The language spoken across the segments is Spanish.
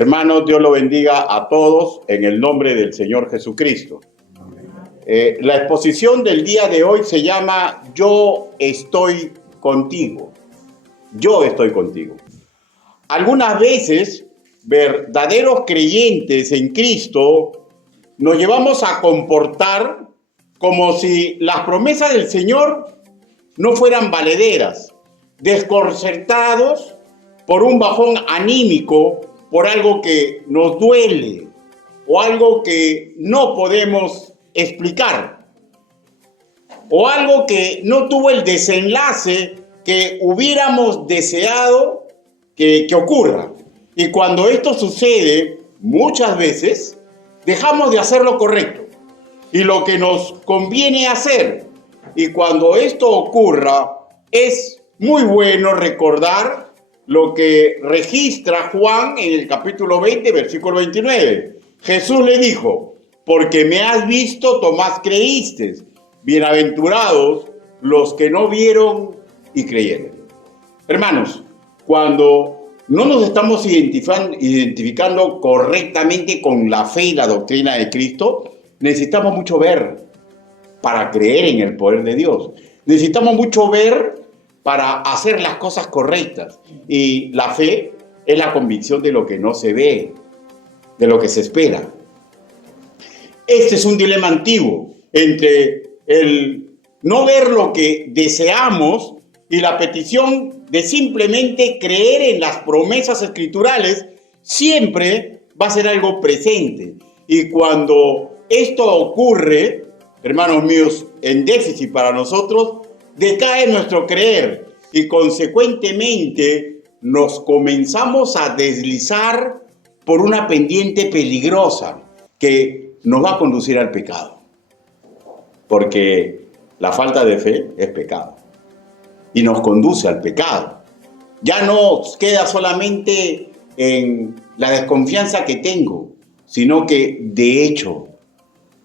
Hermanos, Dios lo bendiga a todos en el nombre del Señor Jesucristo. La exposición del día de hoy se llama Yo estoy contigo. Yo estoy contigo. Algunas veces, verdaderos creyentes en Cristo, nos llevamos a comportar como si las promesas del Señor no fueran valederas, desconcertados por un bajón anímico, por algo que nos duele o algo que no podemos explicar o algo que no tuvo el desenlace que hubiéramos deseado que ocurra. Y cuando esto sucede, muchas veces dejamos de hacer lo correcto y lo que nos conviene hacer. Y cuando esto ocurra, es muy bueno recordar lo que registra Juan en el capítulo 20, versículo 29. Jesús le dijo: porque me has visto, Tomás, creíste. Bienaventurados los que no vieron y creyeron. Hermanos, cuando no nos estamos identificando correctamente con la fe y la doctrina de Cristo, necesitamos mucho ver para creer en el poder de Dios. Necesitamos mucho ver para hacer las cosas correctas. Y la fe es la convicción de lo que no se ve, de lo que se espera. Este es un dilema antiguo entre el no ver lo que deseamos y la petición de simplemente creer en las promesas escriturales. Siempre va a ser algo presente. Y cuando esto ocurre, hermanos míos, en déficit para nosotros, decae nuestro creer y consecuentemente nos comenzamos a deslizar por una pendiente peligrosa que nos va a conducir al pecado. Porque la falta de fe es pecado y nos conduce al pecado. Ya no queda solamente en la desconfianza que tengo, sino que de hecho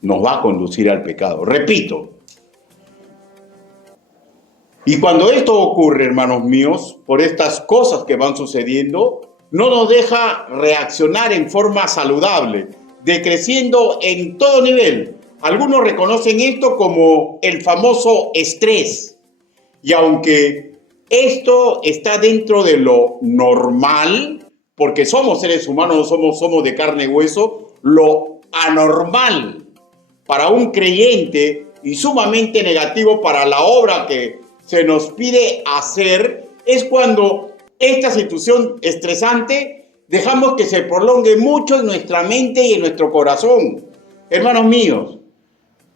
nos va a conducir al pecado. Repito. Y cuando esto ocurre, hermanos míos, por estas cosas que van sucediendo, no nos deja reaccionar en forma saludable, decreciendo en todo nivel. Algunos reconocen esto como el famoso estrés. Y aunque esto está dentro de lo normal, porque somos seres humanos, no somos de carne y hueso, lo anormal para un creyente y sumamente negativo para la obra que se nos pide hacer es cuando esta situación estresante dejamos que se prolongue mucho en nuestra mente y en nuestro corazón. Hermanos míos,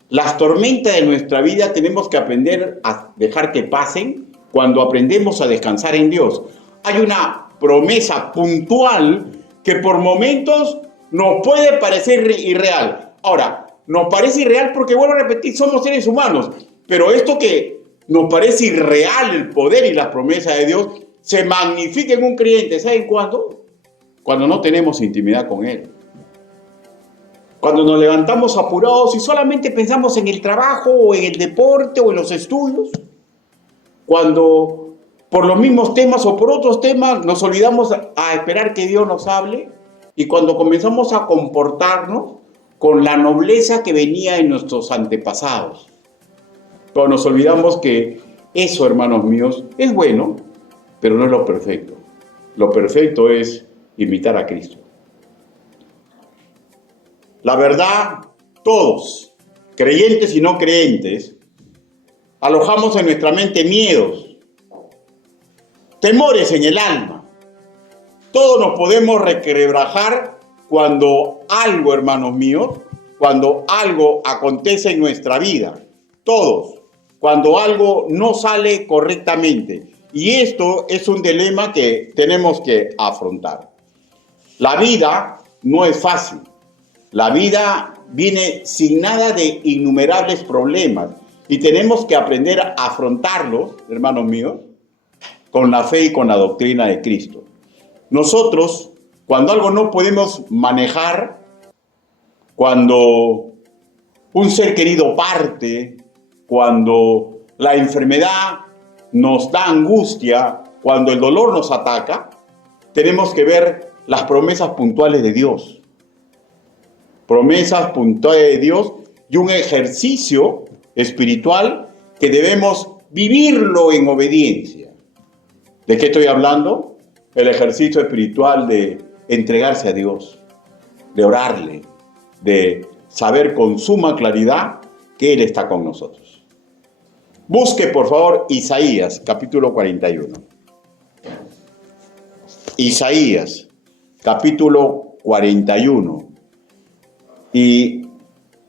las tormentas de nuestra vida tenemos que aprender a dejar que pasen cuando aprendemos a descansar en Dios. Hay una promesa puntual que por momentos nos puede parecer irreal. Ahora, nos parece irreal porque, vuelvo a repetir, somos seres humanos, pero esto que nos parece irreal, el poder y las promesas de Dios, se magnifica en un creyente. ¿Saben cuándo? Cuando no tenemos intimidad con Él. Cuando nos levantamos apurados y solamente pensamos en el trabajo o en el deporte o en los estudios. Cuando por los mismos temas o por otros temas nos olvidamos a esperar que Dios nos hable. Y cuando comenzamos a comportarnos con la nobleza que venía en nuestros antepasados. Pero nos olvidamos que eso, hermanos míos, es bueno, pero no es lo perfecto. Lo perfecto es imitar a Cristo. La verdad, todos, creyentes y no creyentes, alojamos en nuestra mente miedos, temores en el alma. Todos nos podemos requebrajar cuando algo, hermanos míos, cuando algo acontece en nuestra vida. Todos. Cuando algo no sale correctamente. Y esto es un dilema que tenemos que afrontar. La vida no es fácil. La vida viene sin nada de innumerables problemas. Y tenemos que aprender a afrontarlos, hermanos míos, con la fe y con la doctrina de Cristo. Nosotros, cuando algo no podemos manejar, cuando un ser querido parte, cuando la enfermedad nos da angustia, cuando el dolor nos ataca, tenemos que ver las promesas puntuales de Dios. Promesas puntuales de Dios y un ejercicio espiritual que debemos vivirlo en obediencia. ¿De qué estoy hablando? El ejercicio espiritual de entregarse a Dios, de orarle, de saber con suma claridad que Él está con nosotros. Busque, por favor, Isaías, capítulo 41. Isaías, capítulo 41. Y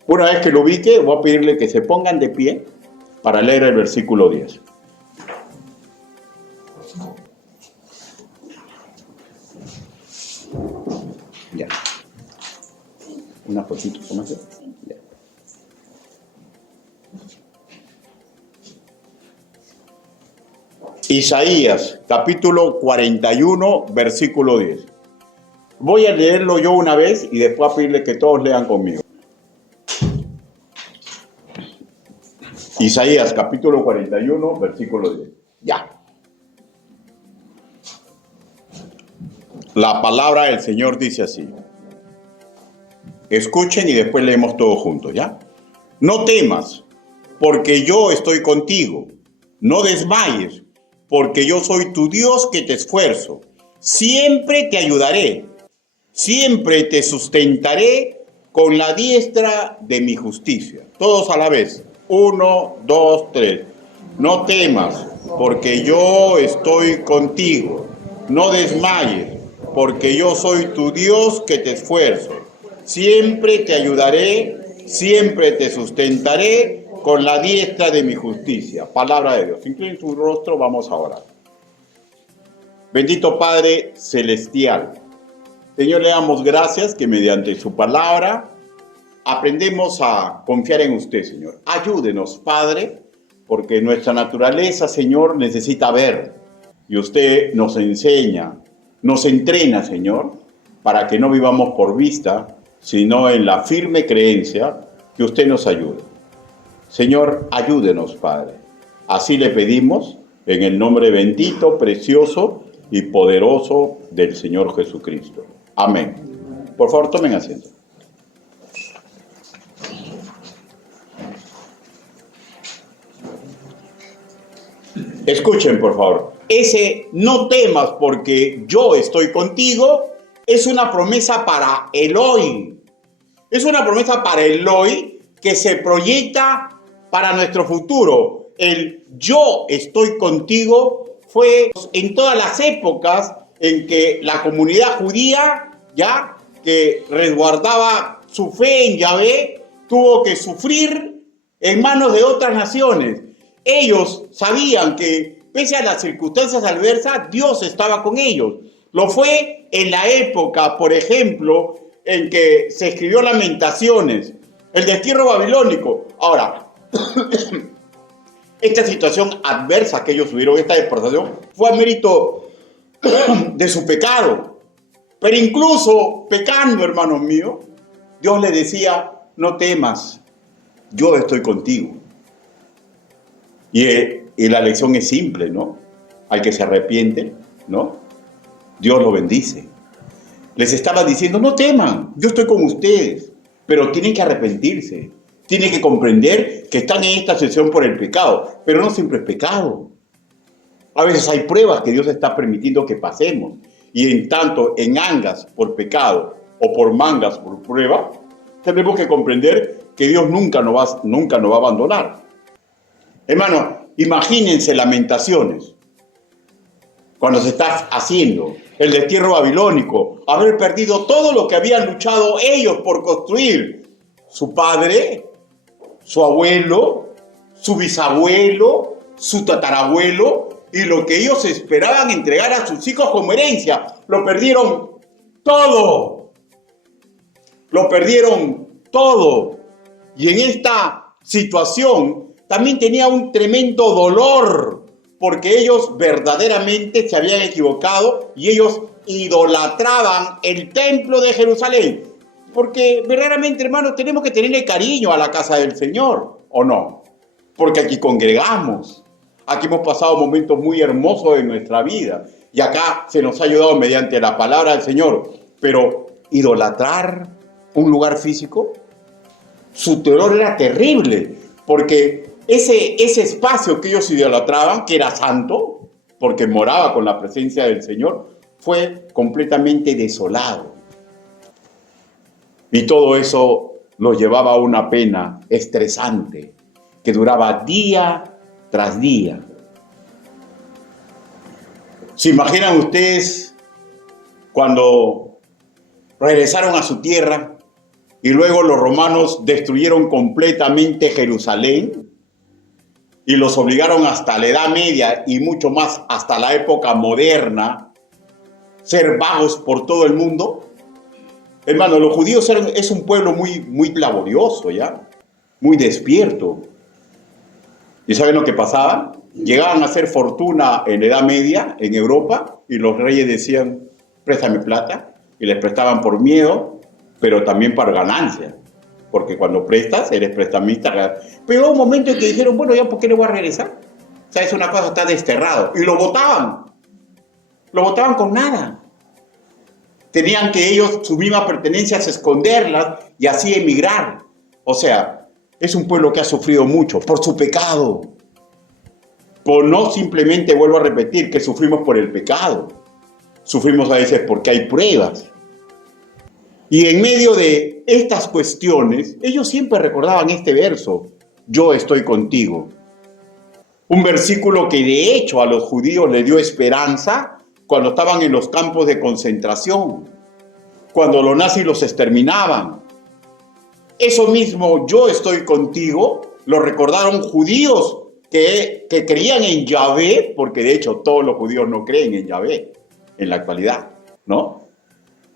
una vez que lo ubique, voy a pedirle que se pongan de pie para leer el versículo 10. Ya. Una fotito, ¿cómo hace? Ya. Isaías, capítulo 41, versículo 10. Voy a leerlo yo una vez y después voy a pedirle que todos lean conmigo. Isaías, capítulo 41, versículo 10. Ya. La palabra del Señor dice así. Escuchen y después leemos todos juntos, ¿ya? No temas, porque yo estoy contigo. No desmayes, porque yo soy tu Dios que te esfuerzo. Siempre te ayudaré. Siempre te sustentaré con la diestra de mi justicia. Todos a la vez. 1, 2, 3. No temas, porque yo estoy contigo. No desmayes, porque yo soy tu Dios que te esfuerzo. Siempre te ayudaré, siempre te sustentaré con la diestra de mi justicia. Palabra de Dios. Inclinen su rostro, vamos a orar. Bendito Padre Celestial. Señor, le damos gracias que mediante su palabra aprendemos a confiar en usted, Señor. Ayúdenos, Padre, porque nuestra naturaleza, Señor, necesita ver. Y usted nos enseña, nos entrena, Señor, para que no vivamos por vista, sino en la firme creencia que usted nos ayude. Señor, ayúdenos, Padre. Así le pedimos en el nombre bendito, precioso y poderoso del Señor Jesucristo. Amén. Por favor, tomen asiento. Escuchen, por favor. Ese no temas porque yo estoy contigo es una promesa para el hoy. Es una promesa para el hoy que se proyecta para nuestro futuro. El yo estoy contigo fue en todas las épocas en que la comunidad judía, ya que resguardaba su fe en Yahvé, tuvo que sufrir en manos de otras naciones. Ellos sabían que pese a las circunstancias adversas, Dios estaba con ellos. Lo fue en la época, por ejemplo, en que se escribió Lamentaciones, el destierro babilónico. Ahora, esta situación adversa que ellos tuvieron, esta deportación, fue a mérito de su pecado. Pero incluso pecando, hermanos míos, Dios les decía, no temas, yo estoy contigo. Y la lección es simple, ¿no? Al que se arrepiente, ¿no? Dios lo bendice. Les estaba diciendo, no teman, yo estoy con ustedes, pero tienen que arrepentirse. Tienen que comprender que están en esta situación por el pecado, pero no siempre es pecado. A veces hay pruebas que Dios está permitiendo que pasemos. Y en tanto, en angas por pecado o por mangas por prueba, tenemos que comprender que Dios nunca nos va a abandonar. Hermano, imagínense Lamentaciones, cuando se está haciendo el destierro babilónico, haber perdido todo lo que habían luchado ellos por construir. Su padre, su abuelo, su bisabuelo, su tatarabuelo, y lo que ellos esperaban entregar a sus hijos como herencia. Lo perdieron todo. Lo perdieron todo. Y en esta situación también tenía un tremendo dolor, porque ellos verdaderamente se habían equivocado y ellos idolatraban el templo de Jerusalén. Porque verdaderamente, hermanos, tenemos que tenerle cariño a la casa del Señor, ¿o no? Porque aquí congregamos, Aquí hemos pasado momentos muy hermosos en nuestra vida. Y acá se nos ha ayudado mediante la palabra del Señor. Pero idolatrar un lugar físico, su terror era terrible. Porque ese espacio que ellos idolatraban, que era santo, porque moraba con la presencia del Señor, fue completamente desolado. Y todo eso los llevaba a una pena estresante que duraba día tras día. ¿Se imaginan ustedes cuando regresaron a su tierra y luego los romanos destruyeron completamente Jerusalén y los obligaron hasta la Edad Media y mucho más hasta la época moderna ser vagos por todo el mundo? Hermano, los judíos es un pueblo muy laborioso, ¿ya? Muy despierto. ¿Y saben lo que pasaba? Llegaban a hacer fortuna en la Edad Media, en Europa, y los reyes decían, préstame plata, y les prestaban por miedo, pero también para ganancia, porque cuando prestas, eres prestamista. Pero hubo un momento en que dijeron, bueno, ¿ya por qué le voy a regresar? O sea, es una cosa, está desterrado. Y lo votaban con nada. Tenían que ellos, sus mismas pertenencias, esconderlas y así emigrar. O sea, es un pueblo que ha sufrido mucho por su pecado. Por no simplemente, vuelvo a repetir, que sufrimos por el pecado. Sufrimos a veces porque hay pruebas. Y en medio de estas cuestiones, ellos siempre recordaban este verso, yo estoy contigo. Un versículo que de hecho a los judíos les dio esperanza cuando estaban en los campos de concentración, cuando los nazis los exterminaban. Eso mismo, yo estoy contigo, lo recordaron judíos que creían en Yahvé, porque de hecho todos los judíos no creen en Yahvé en la actualidad, ¿no?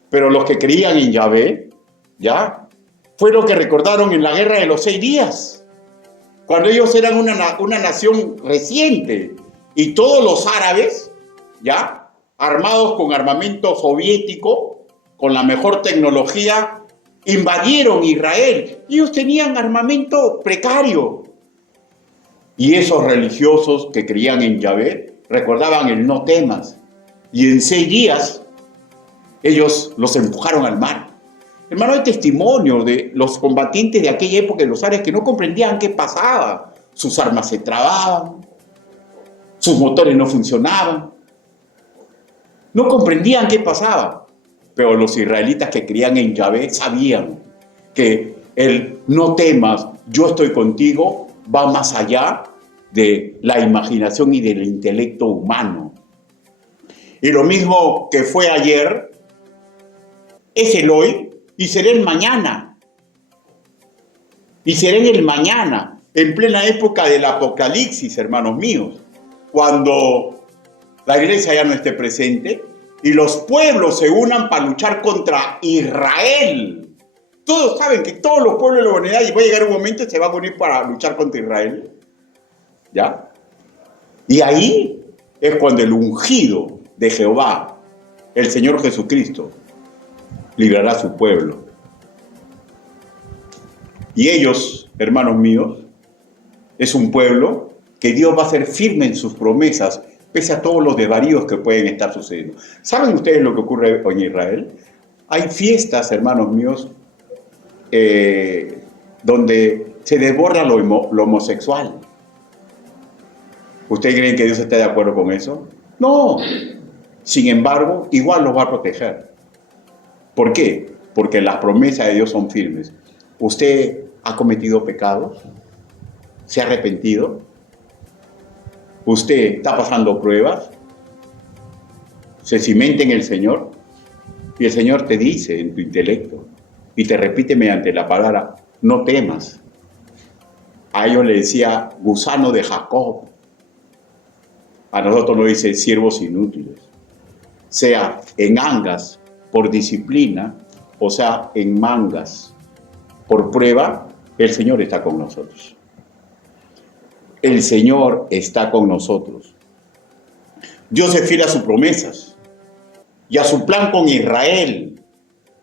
Pero los que creían en Yahvé, ¿ya? Fue lo que recordaron en la Guerra de los 6 días, cuando ellos eran una nación reciente y todos los árabes, ¿ya?, armados con armamento soviético, con la mejor tecnología, invadieron Israel. Y ellos tenían armamento precario. Y esos religiosos que creían en Yahvé recordaban el no temas. Y en 6 días, ellos los empujaron al mar. Hermano, hay testimonio de los combatientes de aquella época, de los árabes, que no comprendían qué pasaba. Sus armas se trababan, sus motores no funcionaban. No comprendían qué pasaba, pero los israelitas que creían en Yahvé sabían que el no temas, yo estoy contigo, va más allá de la imaginación y del intelecto humano. Y lo mismo que fue ayer, es el hoy y será el mañana. Y será en el mañana, en plena época del Apocalipsis, hermanos míos, cuando la iglesia ya no esté presente y los pueblos se unan para luchar contra Israel. Todos saben que todos los pueblos de la humanidad, y va a llegar un momento y se van a unir para luchar contra Israel. ¿Ya? Y ahí es cuando el ungido de Jehová, el Señor Jesucristo, librará a su pueblo. Y ellos, hermanos míos, es un pueblo que Dios va a ser firme en sus promesas, pese a todos los desvaríos que pueden estar sucediendo. ¿Saben ustedes lo que ocurre en Israel? Hay fiestas, hermanos míos, donde se desborda lo homosexual. ¿Ustedes creen que Dios está de acuerdo con eso? No. Sin embargo, igual los va a proteger. ¿Por qué? Porque las promesas de Dios son firmes. ¿Usted ha cometido pecados? ¿Se ha arrepentido? ¿Usted está pasando pruebas? ¿Se cimenta en el Señor? Y el Señor te dice en tu intelecto y te repite mediante la palabra, no temas. A ellos le decía gusano de Jacob. A nosotros nos dice siervos inútiles. Sea en angas por disciplina, o sea en mangas por prueba, el Señor está con nosotros. El Señor está con nosotros. Dios es fiel a sus promesas y a su plan con Israel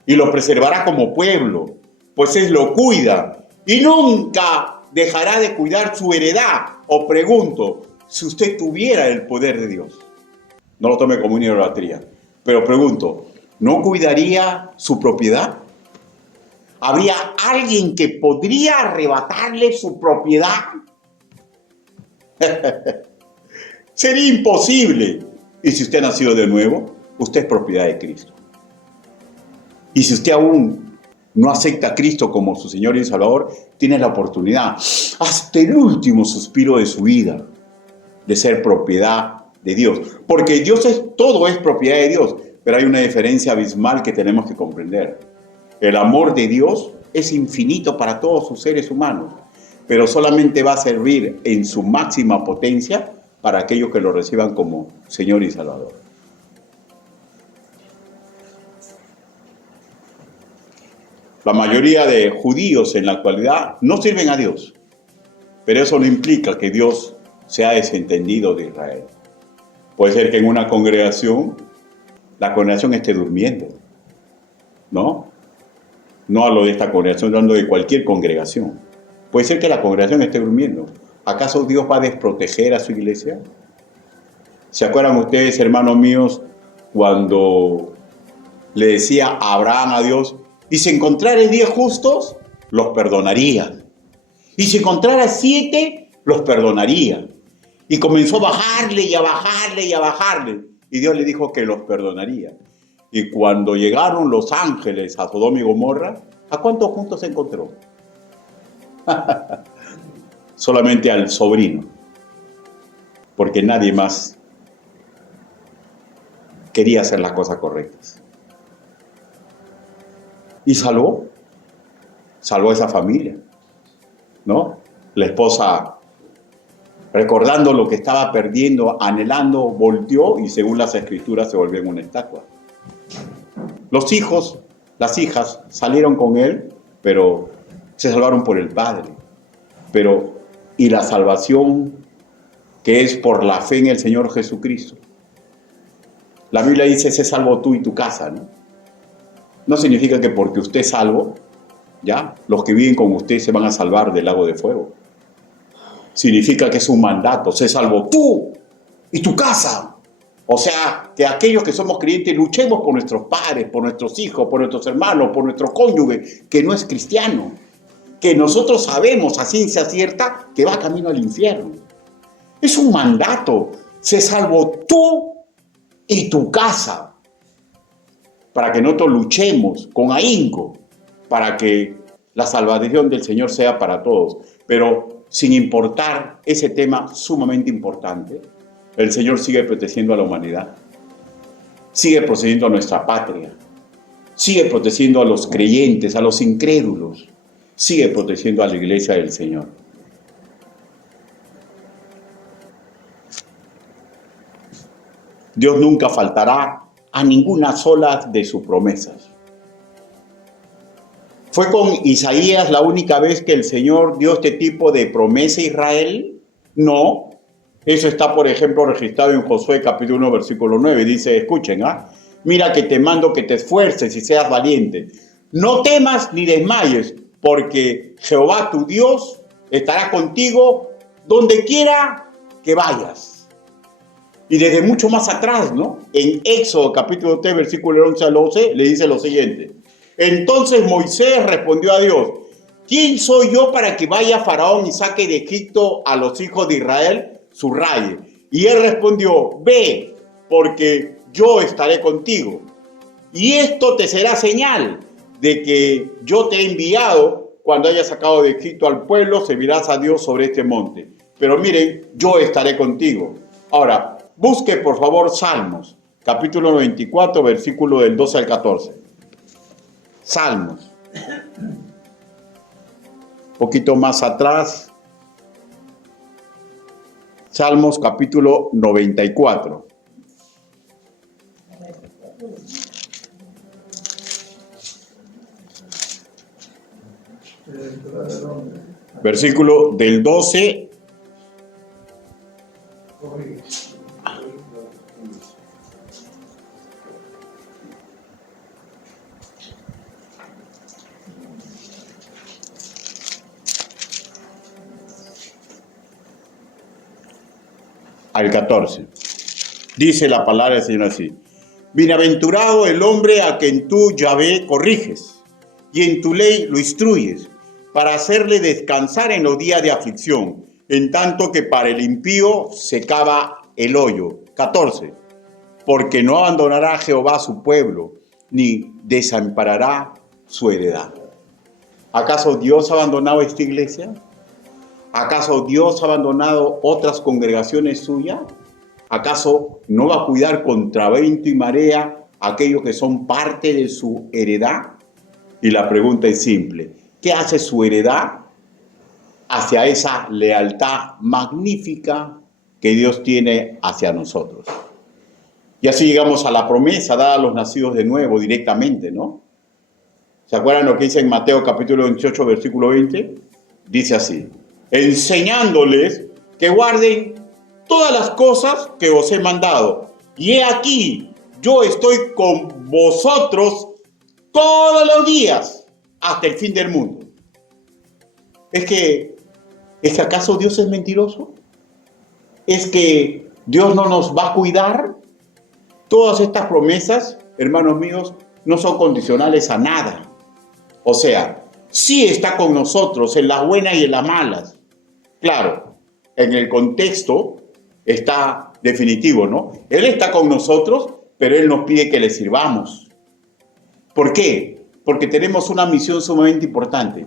y lo preservará como pueblo, pues Él lo cuida y nunca dejará de cuidar su heredad. Os pregunto, si usted tuviera el poder de Dios? No lo tome como una idolatría. Pero pregunto, ¿no cuidaría su propiedad? ¿Habría alguien que podría arrebatarle su propiedad? Sería imposible. Y si usted ha nacido de nuevo, usted es propiedad de Cristo. Y si usted aún no acepta a Cristo como su Señor y Salvador, tiene la oportunidad, hasta el último suspiro de su vida, de ser propiedad de Dios. Porque todo es propiedad de Dios, pero hay una diferencia abismal que tenemos que comprender. El amor de Dios es infinito para todos sus seres humanos, pero solamente va a servir en su máxima potencia para aquellos que lo reciban como Señor y Salvador. La mayoría de judíos en la actualidad no sirven a Dios, pero eso no implica que Dios se ha desentendido de Israel. Puede ser que en una congregación, la congregación esté durmiendo, ¿no? No hablo de esta congregación, hablando de cualquier congregación. Puede ser que la congregación esté durmiendo. ¿Acaso Dios va a desproteger a su iglesia? ¿Se acuerdan ustedes, hermanos míos, cuando le decía Abraham a Dios, y si encontrare 10 justos, los perdonaría? Y si encontrara 7, los perdonaría. Y comenzó a bajarle y a bajarle y a bajarle. Y Dios le dijo que los perdonaría. Y cuando llegaron los ángeles a Sodoma y Gomorra, ¿a cuántos justos se encontró? Solamente al sobrino. Porque nadie más quería hacer las cosas correctas. Y salvó a esa familia, ¿no? La esposa, recordando lo que estaba perdiendo, anhelando, volteó y según las escrituras se volvió en una estatua. Los hijos, las hijas salieron con él, pero se salvaron por el Padre. Y la salvación que es por la fe en el Señor Jesucristo. La Biblia dice, sé salvo tú y tu casa, ¿no? No significa que porque usted es salvo, ya, los que viven con usted se van a salvar del lago de fuego. Significa que es un mandato, sé salvo tú y tu casa. O sea, que aquellos que somos creyentes luchemos por nuestros padres, por nuestros hijos, por nuestros hermanos, por nuestro cónyuge, que no es cristiano. Que nosotros sabemos a ciencia cierta que va camino al infierno. Es un mandato, sé salvo tú y tu casa. Para que nosotros luchemos con ahínco, para que la salvación del Señor sea para todos. Pero sin importar ese tema sumamente importante, el Señor sigue protegiendo a la humanidad, sigue protegiendo a nuestra patria, sigue protegiendo a los creyentes, a los incrédulos, sigue protegiendo a la iglesia del Señor. Dios nunca faltará a ninguna sola de sus promesas. ¿Fue con Isaías la única vez que el Señor dio este tipo de promesa a Israel? No. Eso está, por ejemplo, registrado en Josué capítulo 1, versículo 9. Dice, escuchen, mira que te mando que te esfuerces y seas valiente. No temas ni desmayes, porque Jehová tu Dios estará contigo donde quiera que vayas. Y desde mucho más atrás, ¿no? En Éxodo capítulo 3, versículo 11 al 12, le dice lo siguiente. Entonces Moisés respondió a Dios, ¿quién soy yo para que vaya Faraón y saque de Egipto a los hijos de Israel? Subraye. Y él respondió, ve, porque yo estaré contigo. Y esto te será señal de que yo te he enviado. Cuando hayas sacado de Egipto al pueblo, servirás a Dios sobre este monte. Pero miren, yo estaré contigo. Ahora, busque por favor Salmos, capítulo 94, versículo del 12 al 14. Salmos. Un poquito más atrás. Salmos, capítulo 94. Versículo del 12 al 14. Dice la palabra del Señor así: bienaventurado el hombre a quien tú, Yahvé, corriges, y en tu ley lo instruyes, para hacerle descansar en los días de aflicción, en tanto que para el impío se cava el hoyo. 14. Porque no abandonará Jehová a su pueblo, ni desamparará su heredad. ¿Acaso Dios ha abandonado esta iglesia? ¿Acaso Dios ha abandonado otras congregaciones suyas? ¿Acaso no va a cuidar contra viento y marea aquellos que son parte de su heredad? Y la pregunta es simple: ¿qué hace su heredad hacia esa lealtad magnífica que Dios tiene hacia nosotros? Y así llegamos a la promesa dada a los nacidos de nuevo directamente, ¿no? ¿Se acuerdan lo que dice en Mateo capítulo 28, versículo 20? Dice así: enseñándoles que guarden todas las cosas que os he mandado. Y he aquí, yo estoy con vosotros todos los días hasta el fin del mundo. ¿Es que acaso Dios es mentiroso? ¿Es que Dios no nos va a cuidar? Todas estas promesas, hermanos míos, no son condicionales a nada. O sea, sí está con nosotros en las buenas y en las malas. Claro, en el contexto está definitivo, ¿no? Él está con nosotros, pero Él nos pide que le sirvamos. ¿Por qué? Porque tenemos una misión sumamente importante.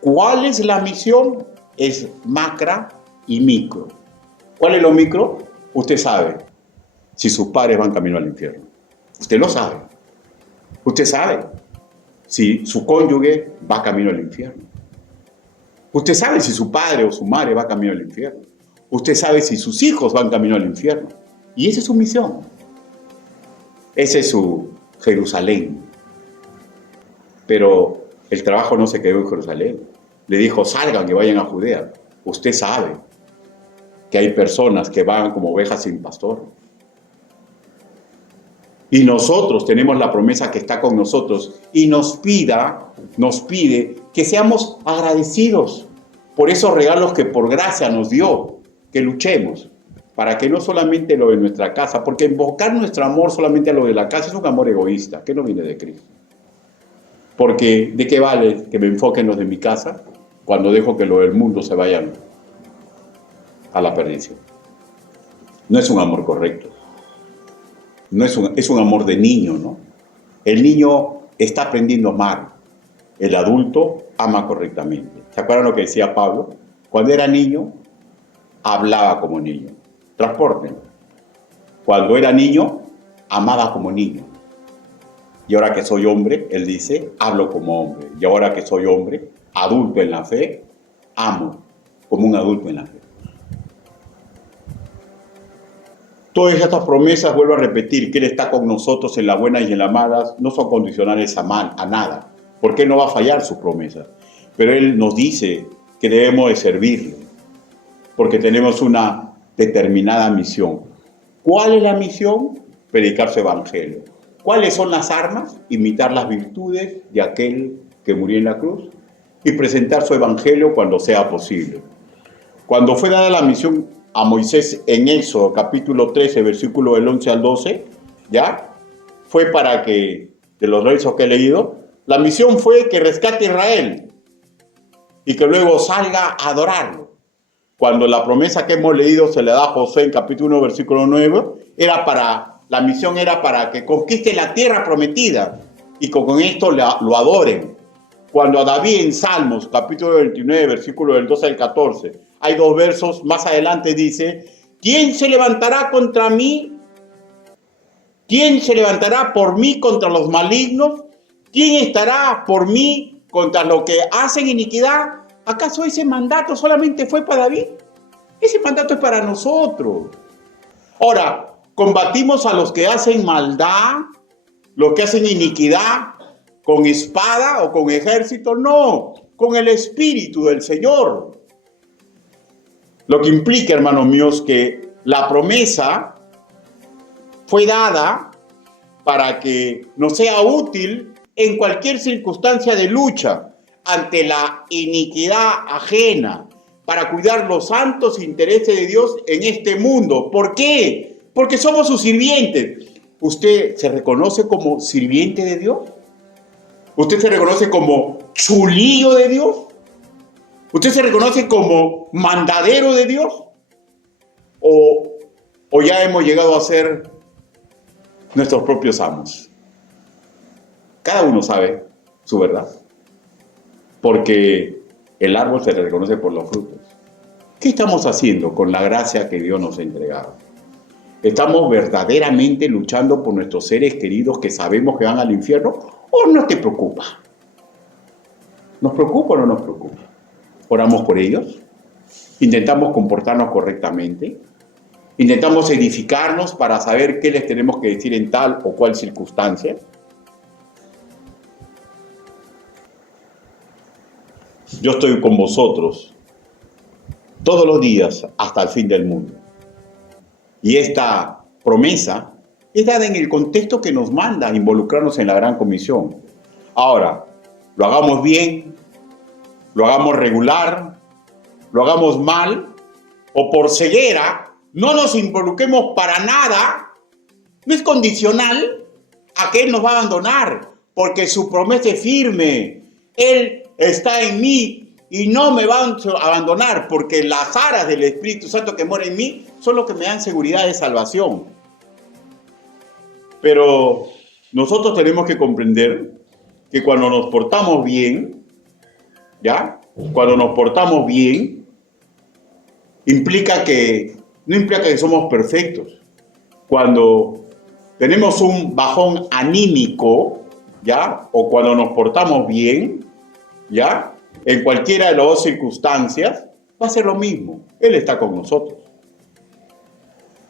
¿Cuál es la misión? Es macra y micro. ¿Cuál es lo micro? Usted sabe si sus padres van camino al infierno. Usted lo sabe. Usted sabe si su cónyuge va camino al infierno. Usted sabe si su padre o su madre va camino al infierno. Usted sabe si sus hijos van camino al infierno. Y esa es su misión. Ese es su Jerusalén. Pero el trabajo no se quedó en Jerusalén. Le dijo: salgan, que vayan a Judea. Usted sabe que hay personas que van como ovejas sin pastor. Y nosotros tenemos la promesa que está con nosotros y nos pide que seamos agradecidos por esos regalos que por gracia nos dio, que luchemos para que no solamente lo de nuestra casa, porque enfocar nuestro amor solamente a lo de la casa es un amor egoísta, que no viene de Cristo. Porque ¿de qué vale que me enfoque en los de mi casa cuando dejo que lo del mundo se vayan a la perdición? No es un amor correcto. No es un amor de niño, ¿no? El niño está aprendiendo a amar. El adulto ama correctamente. ¿Se acuerdan lo que decía Pablo? Cuando era niño, hablaba como niño. Transporten. Cuando era niño, amaba como niño. Y ahora que soy hombre, él dice, hablo como hombre. Y ahora que soy hombre, adulto en la fe, amo como un adulto en la fe. Todas estas promesas, vuelvo a repetir, que Él está con nosotros en las buenas y en las malas, no son condicionales a nada, porque Él no va a fallar sus promesas. Pero Él nos dice que debemos de servirle, porque tenemos una determinada misión. ¿Cuál es la misión? Predicar su evangelio. ¿Cuáles son las armas? Imitar las virtudes de aquel que murió en la cruz y presentar su evangelio cuando sea posible. Cuando fue dada la misión a Moisés en Éxodo, capítulo 13, versículo del 11 al 12, ¿ya? Fue para que, de los versos que he leído, la misión fue que rescate a Israel y que luego salga a adorarlo. Cuando la promesa que hemos leído se le da a Josué en capítulo 1, versículo 9, la misión era para que conquiste la tierra prometida y con esto lo adoren. Cuando a David en Salmos, capítulo 29, versículo del 12 al 14, hay dos versos más adelante, dice: ¿quién se levantará contra mí? ¿Quién se levantará por mí contra los malignos? ¿Quién estará por mí contra los que hacen iniquidad? ¿Acaso ese mandato solamente fue para David? Ese mandato es para nosotros. Ahora, ¿combatimos a los que hacen maldad, los que hacen iniquidad, con espada o con ejército? No, con el Espíritu del Señor. Lo que implica, hermanos míos, que la promesa fue dada para que nos sea útil en cualquier circunstancia de lucha ante la iniquidad ajena, para cuidar los santos intereses de Dios en este mundo. ¿Por qué? Porque somos sus sirvientes. ¿Usted se reconoce como sirviente de Dios? ¿Usted se reconoce como chulillo de Dios? ¿Usted se reconoce como mandadero de Dios? ¿O ya hemos llegado a ser nuestros propios amos? Cada uno sabe su verdad. Porque el árbol se le reconoce por los frutos. ¿Qué estamos haciendo con la gracia que Dios nos ha entregado? ¿Estamos verdaderamente luchando por nuestros seres queridos que sabemos que van al infierno? ¿O no te preocupa? ¿Nos preocupa o no nos preocupa? ¿Oramos por ellos? ¿Intentamos comportarnos correctamente? ¿Intentamos edificarnos para saber qué les tenemos que decir en tal o cual circunstancia? Yo estoy con vosotros todos los días hasta el fin del mundo. Y esta promesa es dada en el contexto que nos manda a involucrarnos en la gran comisión. Ahora, lo hagamos bien, lo hagamos regular, lo hagamos mal, o por ceguera, no nos involucremos para nada, no es condicional a que Él nos va a abandonar, porque su promesa es firme. Él está en mí y no me van a abandonar, porque las aras del Espíritu Santo que mora en mí son los que me dan seguridad de salvación. Pero nosotros tenemos que comprender que cuando nos portamos bien, ¿ya? Cuando nos portamos bien, no implica que somos perfectos. Cuando tenemos un bajón anímico, ¿ya? O cuando nos portamos bien, ¿ya? En cualquiera de las dos circunstancias, va a ser lo mismo. Él está con nosotros.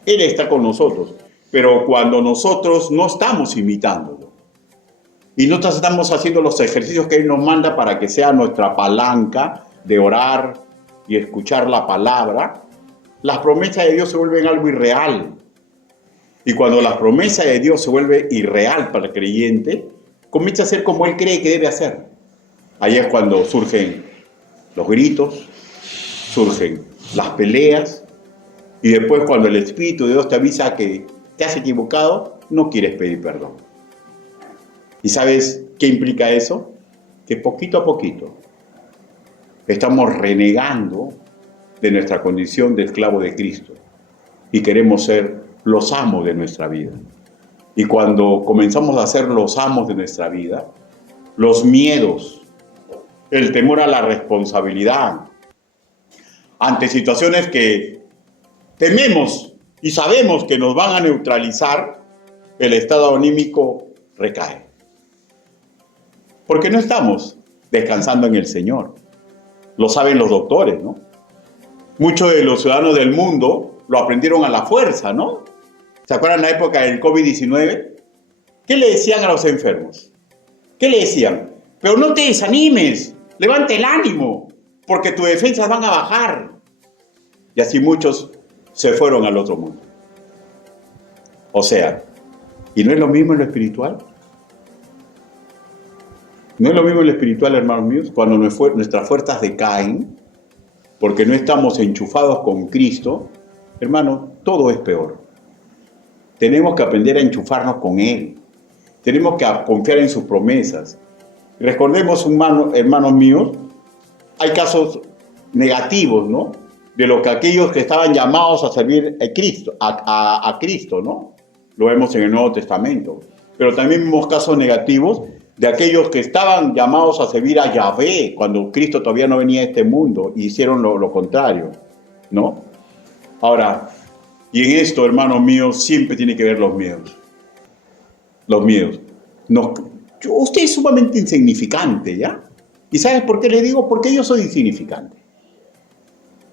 Él está con nosotros. Pero cuando nosotros no estamos imitándolo y no estamos haciendo los ejercicios que Él nos manda para que sea nuestra palanca de orar y escuchar la palabra, las promesas de Dios se vuelven algo irreal. Y cuando la promesa de Dios se vuelve irreal para el creyente, comienza a ser como Él cree que debe hacer. Ahí es cuando surgen los gritos, surgen las peleas, y después cuando el Espíritu de Dios te avisa que te has equivocado, no quieres pedir perdón. ¿Y sabes qué implica eso? Que poquito a poquito estamos renegando de nuestra condición de esclavo de Cristo y queremos ser los amos de nuestra vida. Y cuando comenzamos a ser los amos de nuestra vida, los miedos, el temor a la responsabilidad, ante situaciones que tememos y sabemos que nos van a neutralizar, el estado anímico recae. Porque no estamos descansando en el Señor. Lo saben los doctores, ¿no? Muchos de los ciudadanos del mundo lo aprendieron a la fuerza, ¿no? ¿Se acuerdan la época del COVID-19? ¿Qué le decían a los enfermos? ¿Qué le decían? Pero no te desanimes, levanta el ánimo, porque tus defensas van a bajar. Y así muchos se fueron al otro mundo. O sea, ¿y no es lo mismo en lo espiritual? ¿No es lo mismo en lo espiritual, hermanos míos? Cuando nuestras fuerzas decaen, porque no estamos enchufados con Cristo, hermano, todo es peor. Tenemos que aprender a enchufarnos con Él. Tenemos que confiar en sus promesas. Recordemos, hermanos míos, hay casos negativos, ¿no? De lo que aquellos que estaban llamados a servir a Cristo, ¿no? Lo vemos en el Nuevo Testamento. Pero también vemos casos negativos de aquellos que estaban llamados a servir a Yahvé cuando Cristo todavía no venía a este mundo y hicieron lo contrario, ¿no? Ahora, y en esto, hermanos míos, siempre tiene que ver los miedos. Los miedos. Usted es sumamente insignificante, ¿ya? ¿Y sabes por qué le digo? Porque yo soy insignificante.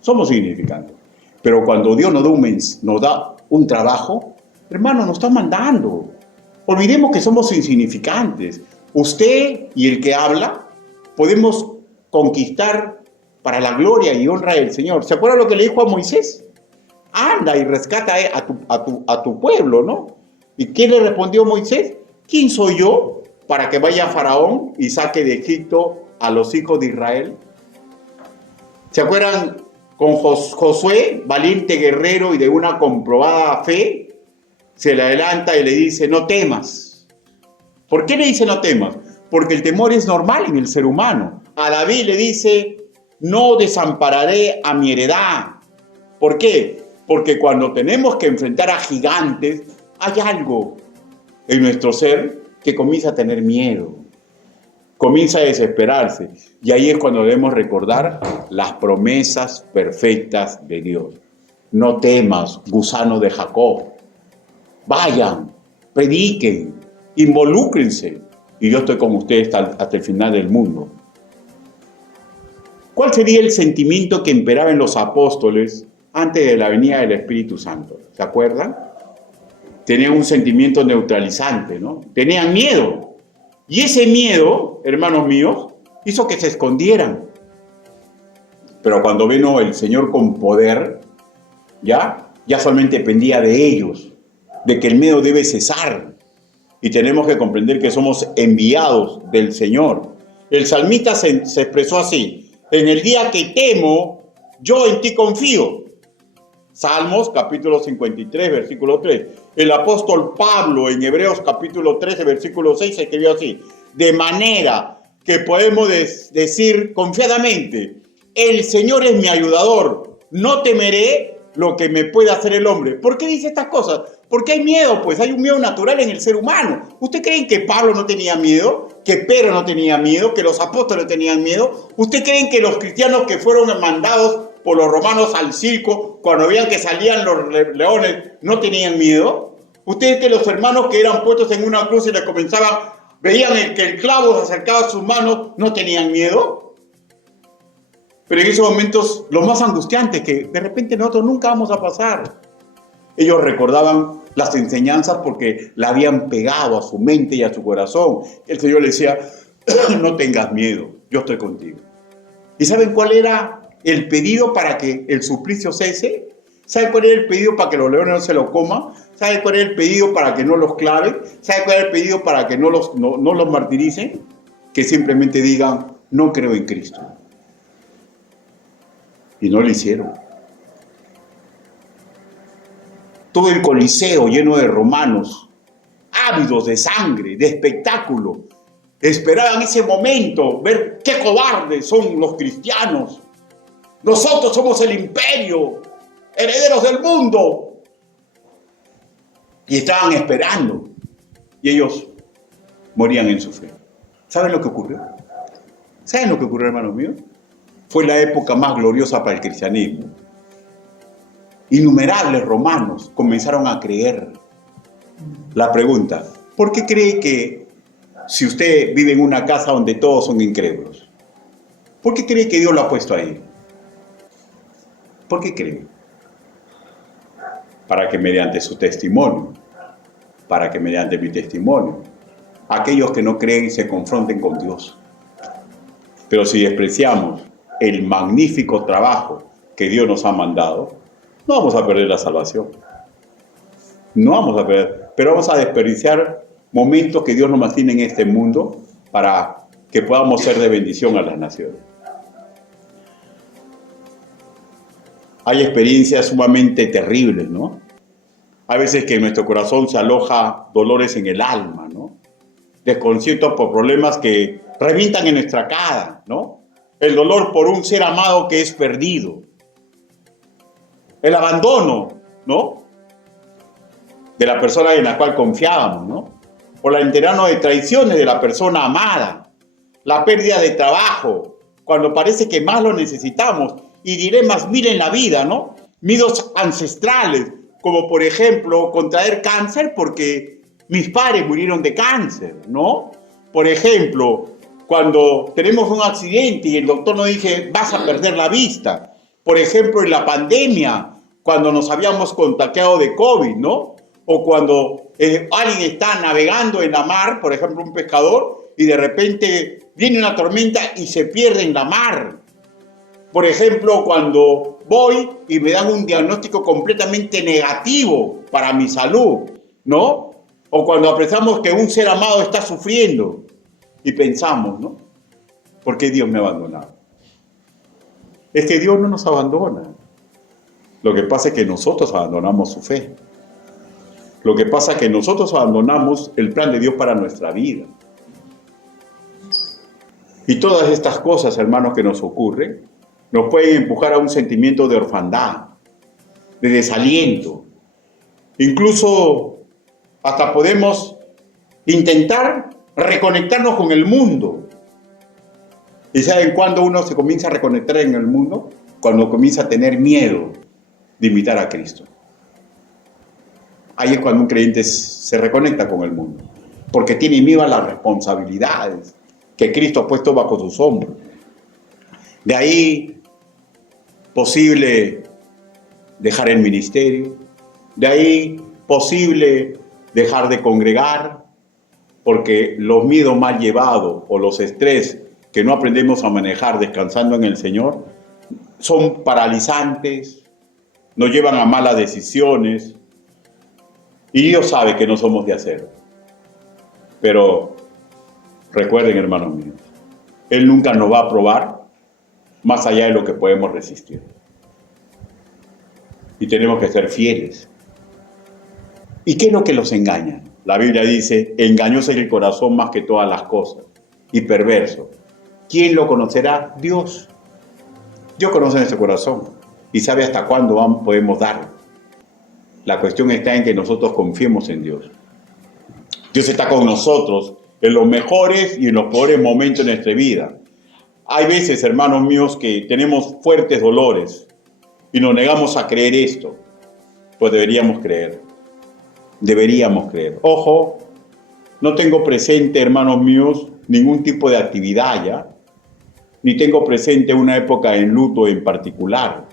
Somos insignificantes. Pero cuando Dios nos da un trabajo, hermano, nos está mandando. Olvidemos que somos insignificantes. Usted y el que habla podemos conquistar para la gloria y honra del Señor. ¿Se acuerda lo que le dijo a Moisés? Anda y rescata a tu pueblo, ¿no? ¿Y quién le respondió Moisés? ¿Quién soy yo para que vaya a Faraón y saque de Egipto a los hijos de Israel? ¿Se acuerdan con Josué, valiente guerrero y de una comprobada fe, se le adelanta y le dice, no temas. ¿Por qué le dice no temas? Porque el temor es normal en el ser humano. A David le dice, no desampararé a mi heredad. ¿Por qué? Porque cuando tenemos que enfrentar a gigantes, hay algo en nuestro ser que comienza a tener miedo, comienza a desesperarse. Y ahí es cuando debemos recordar las promesas perfectas de Dios. No temas, gusano de Jacob. Vayan, prediquen, involúcrense. Y yo estoy con ustedes hasta el final del mundo. ¿Cuál sería el sentimiento que imperaba en los apóstoles antes de la venida del Espíritu Santo? ¿Se acuerdan? Tenían un sentimiento neutralizante, ¿no? Tenían miedo. Y ese miedo, hermanos míos, hizo que se escondieran. Pero cuando vino el Señor con poder, ya solamente dependía de ellos, de que el miedo debe cesar. Y tenemos que comprender que somos enviados del Señor. El salmista se expresó así: en el día que temo, yo en ti confío. Salmos capítulo 53, versículo 3. El apóstol Pablo en Hebreos capítulo 13, versículo 6 escribió así: de manera que podemos decir confiadamente, el Señor es mi ayudador, no temeré lo que me pueda hacer el hombre. ¿Por qué dice estas cosas? Porque hay miedo, pues hay un miedo natural en el ser humano. ¿Usted creen que Pablo no tenía miedo? ¿Que Pedro no tenía miedo? ¿Que los apóstoles tenían miedo? ¿Usted creen que los cristianos que fueron mandados por los romanos al circo, cuando veían que salían los leones, no tenían miedo? ¿Ustedes que los hermanos que eran puestos en una cruz y les comenzaban, veían que el clavo se acercaba a sus manos, no tenían miedo? Pero en esos momentos, los más angustiantes, que de repente nosotros nunca vamos a pasar. Ellos recordaban las enseñanzas porque la habían pegado a su mente y a su corazón. El Señor les decía, no tengas miedo, yo estoy contigo. ¿Y saben cuál era el pedido para que el suplicio cese? ¿Saben cuál era el pedido para que los leones no se lo coman? ¿Saben cuál era el pedido para que no los claven? ¿Saben cuál era el pedido para que no los martiricen? Que simplemente digan, no creo en Cristo. Y no lo hicieron. Todo el Coliseo lleno de romanos, ávidos de sangre, de espectáculo, esperaban ese momento, ver qué cobardes son los cristianos. Nosotros somos el imperio, herederos del mundo. Y estaban esperando. Y ellos morían en su fe. ¿Saben lo que ocurrió? ¿Saben lo que ocurrió, hermanos míos? Fue la época más gloriosa para el cristianismo. Innumerables romanos comenzaron a creer. La pregunta, ¿por qué cree que si usted vive en una casa donde todos son incrédulos, ¿por qué cree que Dios lo ha puesto ahí? ¿Por qué cree? Para que mediante su testimonio, para que mediante mi testimonio, aquellos que no creen se confronten con Dios. Pero si despreciamos el magnífico trabajo que Dios nos ha mandado, no vamos a perder la salvación. No vamos a perder, pero vamos a desperdiciar momentos que Dios nos mantiene en este mundo para que podamos ser de bendición a las naciones. Hay experiencias sumamente terribles, ¿no? Hay veces que en nuestro corazón se aloja dolores en el alma, ¿no? Desconciertos por problemas que revientan en nuestra cara, ¿no? El dolor por un ser amado que es perdido. El abandono, ¿no? De la persona en la cual confiábamos, ¿no? Por el enterano de traiciones de la persona amada. La pérdida de trabajo, cuando parece que más lo necesitamos. Y dilemas mil en la vida, ¿no? Miedos ancestrales, como por ejemplo contraer cáncer porque mis padres murieron de cáncer, ¿no? Por ejemplo, cuando tenemos un accidente y el doctor nos dice, vas a perder la vista. Por ejemplo, en la pandemia, cuando nos habíamos contagiado de COVID, ¿no? O cuando alguien está navegando en la mar, por ejemplo, un pescador, y de repente viene una tormenta y se pierde en la mar. Por ejemplo, cuando voy y me dan un diagnóstico completamente negativo para mi salud, ¿no? O cuando apreciamos que un ser amado está sufriendo y pensamos, ¿no? ¿Por qué Dios me ha abandonado? Es que Dios no nos abandona. Lo que pasa es que nosotros abandonamos su fe. Lo que pasa es que nosotros abandonamos el plan de Dios para nuestra vida. Y todas estas cosas, hermanos, que nos ocurren, nos pueden empujar a un sentimiento de orfandad, de desaliento. Incluso hasta podemos intentar reconectarnos con el mundo. ¿Y saben cuándo uno se comienza a reconectar en el mundo? Cuando comienza a tener miedo de imitar a Cristo. Ahí es cuando un creyente se reconecta con el mundo, porque tiene miedo a las responsabilidades que Cristo ha puesto bajo sus hombros. De ahí posible dejar el ministerio, de ahí posible dejar de congregar, porque los miedos mal llevados o los estrés que no aprendemos a manejar descansando en el Señor son paralizantes, nos llevan a malas decisiones, y Dios sabe que no somos de hacerlo. Pero recuerden, hermanos míos, Él nunca nos va a probar más allá de lo que podemos resistir. Y tenemos que ser fieles. ¿Y qué es lo que los engaña? La Biblia dice, engañoso es el corazón más que todas las cosas, y perverso. ¿Quién lo conocerá? Dios. Dios conoce nuestro corazón y sabe hasta cuándo podemos darlo. La cuestión está en que nosotros confiemos en Dios. Dios está con nosotros en los mejores y en los peores momentos de nuestra vida. Hay veces, hermanos míos, que tenemos fuertes dolores y nos negamos a creer esto. Pues deberíamos creer. Deberíamos creer. Ojo, no tengo presente, hermanos míos, ningún tipo de actividad ya, ni tengo presente una época en luto en particular.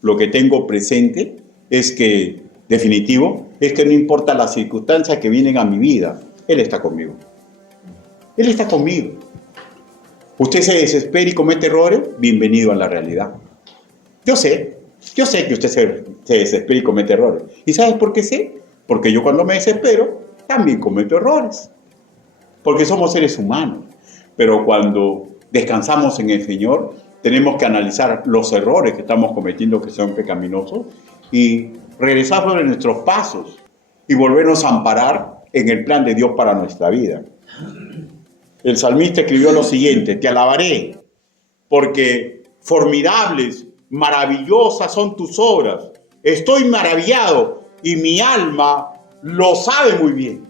Lo que tengo presente es que, definitivo, es que no importa las circunstancias que vienen a mi vida, Él está conmigo. Él está conmigo. Usted se desespera y comete errores, bienvenido a la realidad. Yo sé que usted se desespera y comete errores. ¿Y sabes por qué sé? Porque yo cuando me desespero, también cometo errores. Porque somos seres humanos. Pero cuando descansamos en el Señor, tenemos que analizar los errores que estamos cometiendo que son pecaminosos y regresar sobre nuestros pasos y volvernos a amparar en el plan de Dios para nuestra vida. El salmista escribió lo siguiente: te alabaré, porque formidables, maravillosas son tus obras. Estoy maravillado y mi alma lo sabe muy bien.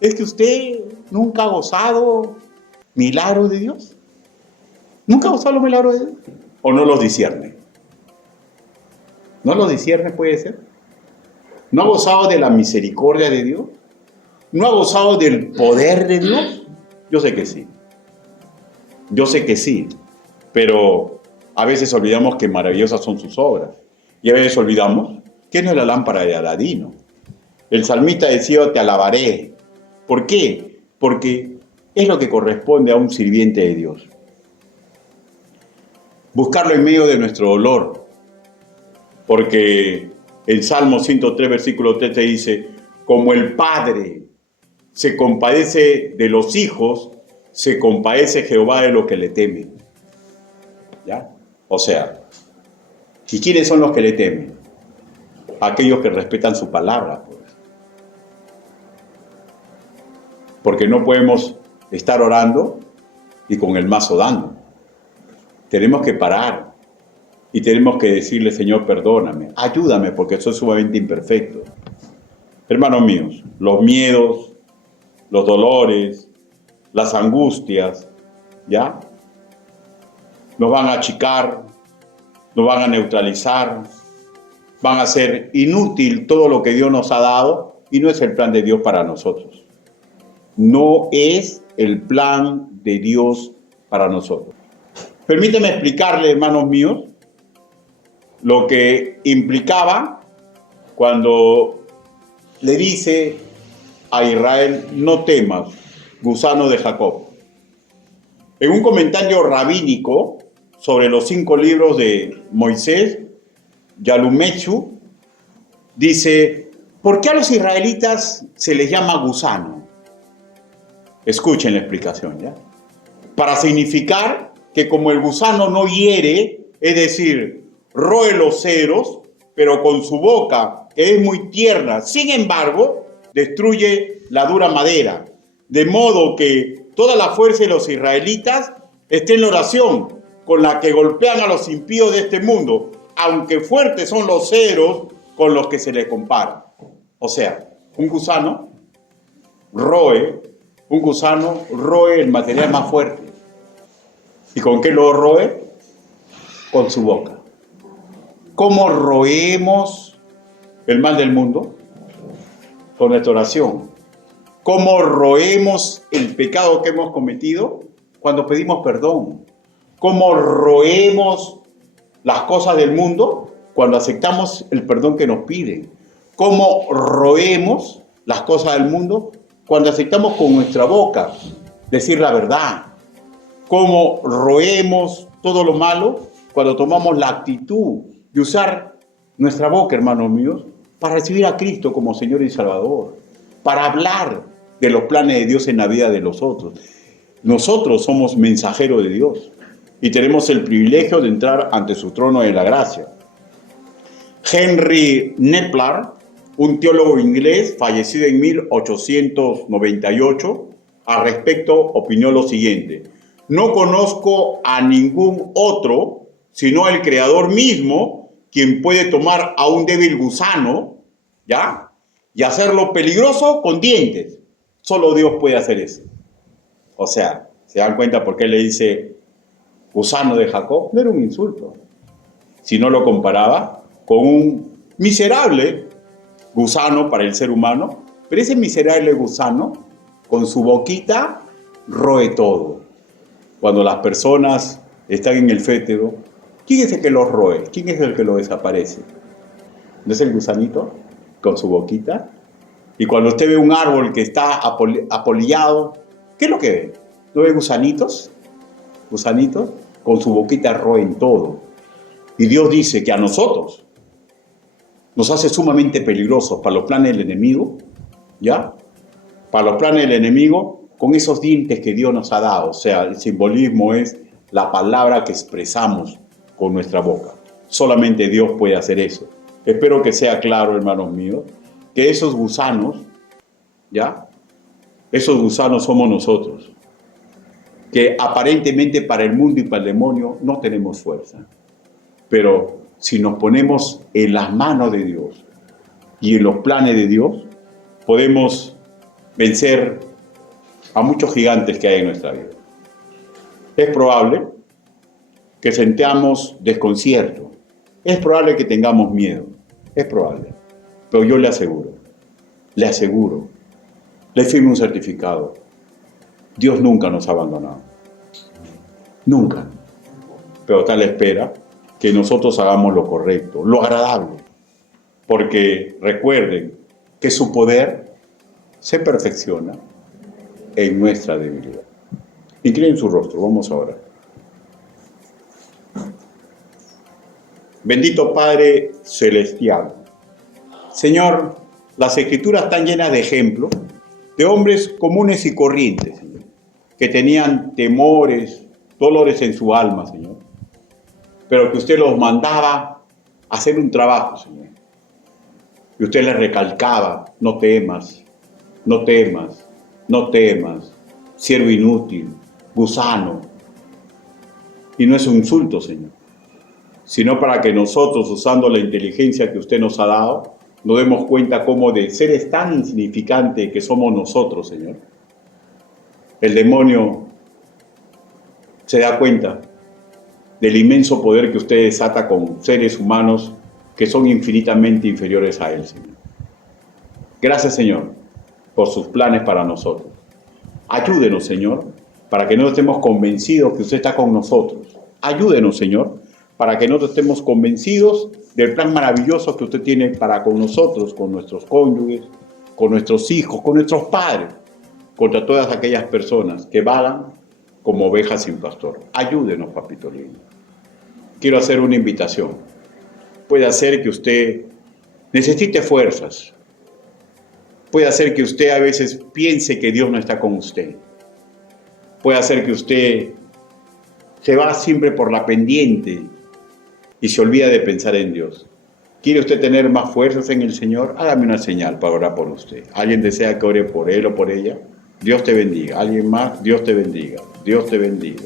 ¿Es que usted nunca ha gozado milagros de Dios? ¿Nunca ha gozado los milagros de Dios? ¿O no los discierne? ¿No los discierne, puede ser? ¿No ha gozado de la misericordia de Dios? ¿No ha gozado del poder de Dios? Yo sé que sí. Yo sé que sí. Pero a veces olvidamos que maravillosas son sus obras. Y a veces olvidamos que no es la lámpara de Aladino. El salmista decía, te alabaré. ¿Por qué? Porque es lo que corresponde a un sirviente de Dios. Buscarlo en medio de nuestro dolor. Porque el Salmo 103, versículo 3 te dice, como el Padre se compadece de los hijos, se compadece Jehová de los que le temen. ¿Ya? O sea, ¿y quiénes son los que le temen? Aquellos que respetan su palabra, pues. Porque no podemos estar orando y con el mazo dando. Tenemos que parar y tenemos que decirle, Señor, perdóname, ayúdame porque soy sumamente imperfecto. Hermanos míos, los miedos, los dolores, las angustias, ¿ya? Nos van a achicar, nos van a neutralizar, van a hacer inútil todo lo que Dios nos ha dado y no es el plan de Dios para nosotros. No es el plan de Dios para nosotros. Permíteme explicarle, hermanos míos, lo que implicaba cuando le dice a Israel, no temas, gusano de Jacob. En un comentario rabínico sobre los 5 libros de Moisés, Yalumechu, dice, ¿por qué a los israelitas se les llama gusano? Escuchen la explicación, ¿ya? Para significar que como el gusano no hiere, es decir, roe los cedros, pero con su boca, que es muy tierna, sin embargo, destruye la dura madera. De modo que toda la fuerza de los israelitas esté en la oración, con la que golpean a los impíos de este mundo, aunque fuertes son los ceros con los que se les compara. O sea, un gusano roe el material más fuerte. ¿Y con qué lo roe? Con su boca. ¿Cómo roemos el mal del mundo? Con nuestra oración. ¿Cómo roemos el pecado que hemos cometido? Cuando pedimos perdón. ¿Cómo roemos las cosas del mundo? Cuando aceptamos el perdón que nos piden. ¿Cómo roemos las cosas del mundo? Cuando aceptamos con nuestra boca decir la verdad. ¿Cómo roemos todo lo malo? Cuando tomamos la actitud de usar nuestra boca, hermanos míos, para recibir a Cristo como Señor y Salvador, para hablar de los planes de Dios en la vida de los otros. Nosotros somos mensajeros de Dios y tenemos el privilegio de entrar ante su trono de la gracia. Henry Neplar, un teólogo inglés fallecido en 1898, al respecto opinó lo siguiente: no conozco a ningún otro sino el Creador mismo, quien puede tomar a un débil gusano, ¿ya?, y hacerlo peligroso con dientes. Solo Dios puede hacer eso. O sea, ¿se dan cuenta por qué le dice gusano de Jacob? No era un insulto, sino lo comparaba con un miserable gusano para el ser humano, pero ese miserable gusano, con su boquita, roe todo. Cuando las personas están en el fétero, ¿quién es el que los roe? ¿Quién es el que lo desaparece? ¿No es el gusanito con su boquita? Y cuando usted ve un árbol que está apolillado, ¿qué es lo que ve? ¿No ve gusanitos? Gusanitos con su boquita roen todo. Y Dios dice que a nosotros nos hace sumamente peligrosos para los planes del enemigo, ¿ya? Para los planes del enemigo, con esos dientes que Dios nos ha dado. O sea, el simbolismo es la palabra que expresamos con nuestra boca. Solamente Dios puede hacer eso. Espero que sea claro, hermanos míos, que esos gusanos, ¿ya? Esos gusanos somos nosotros, que aparentemente para el mundo y para el demonio no tenemos fuerza. Pero si nos ponemos en las manos de Dios y en los planes de Dios, podemos vencer a muchos gigantes que hay en nuestra vida. Es probable que sentamos desconcierto, es probable que tengamos miedo, es probable, pero yo le aseguro, le firmo un certificado: Dios nunca nos ha abandonado, nunca, pero está a la espera que nosotros hagamos lo correcto, lo agradable, porque recuerden que su poder se perfecciona en nuestra debilidad. Inclinen su rostro, vamos a orar. Bendito Padre Celestial, Señor, las Escrituras están llenas de ejemplos de hombres comunes y corrientes, Señor, que tenían temores, dolores en su alma, Señor, pero que usted los mandaba a hacer un trabajo, Señor. Y usted les recalcaba: no temas, no temas, no temas, siervo inútil, gusano. Y no es un insulto, Señor, sino para que nosotros, usando la inteligencia que usted nos ha dado, nos demos cuenta cómo de seres tan insignificantes que somos nosotros, Señor, el demonio se da cuenta del inmenso poder que usted desata con seres humanos que son infinitamente inferiores a él, Señor. Gracias, Señor, por sus planes para nosotros. Ayúdenos, Señor, para que no estemos convencidos que usted está con nosotros. Ayúdenos, Señor, para que no estemos convencidos del plan maravilloso que usted tiene para con nosotros, con nuestros cónyuges, con nuestros hijos, con nuestros padres, contra todas aquellas personas que vagan como ovejas sin pastor. Ayúdenos, papito lindo. Quiero hacer una invitación. Puede hacer que usted necesite fuerzas. Puede hacer que usted a veces piense que Dios no está con usted. Puede hacer que usted se va siempre por la pendiente y se olvida de pensar en Dios. ¿Quiere usted tener más fuerzas en el Señor? Hágame una señal para orar por usted. ¿Alguien desea que ore por él o por ella? Dios te bendiga. ¿Alguien más? Dios te bendiga. Dios te bendiga.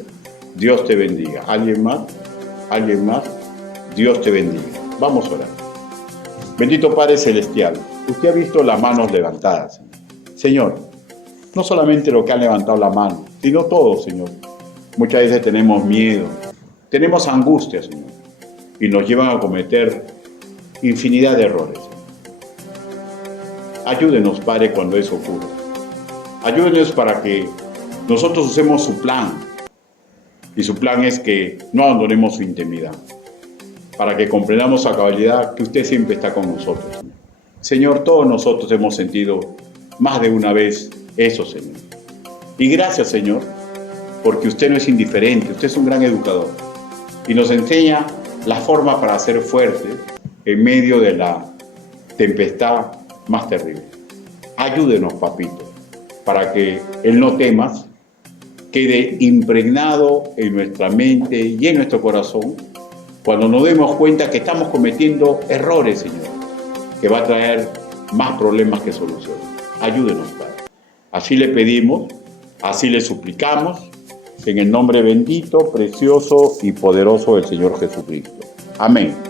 Dios te bendiga. ¿Alguien más? ¿Alguien más? Dios te bendiga. Vamos a orar. Bendito Padre Celestial, usted ha visto las manos levantadas. Señor, no solamente lo que han levantado la mano, sino todo, Señor. Muchas veces tenemos miedo, tenemos angustia, Señor, y nos llevan a cometer infinidad de errores. Ayúdenos, Padre, cuando eso ocurra. Ayúdenos para que nosotros usemos su plan. Y su plan es que no abandonemos su intimidad. Para que comprendamos a cabalidad que usted siempre está con nosotros. Señor, todos nosotros hemos sentido más de una vez eso, Señor. Y gracias, Señor, porque usted no es indiferente, usted es un gran educador. Y nos enseña la forma para ser fuertes en medio de la tempestad más terrible. Ayúdenos, papito, para que el no temas quede impregnado en nuestra mente y en nuestro corazón cuando nos demos cuenta que estamos cometiendo errores, Señor, que va a traer más problemas que soluciones. Ayúdenos, Padre. Así le pedimos, así le suplicamos, en el nombre bendito, precioso y poderoso del Señor Jesucristo. Amén.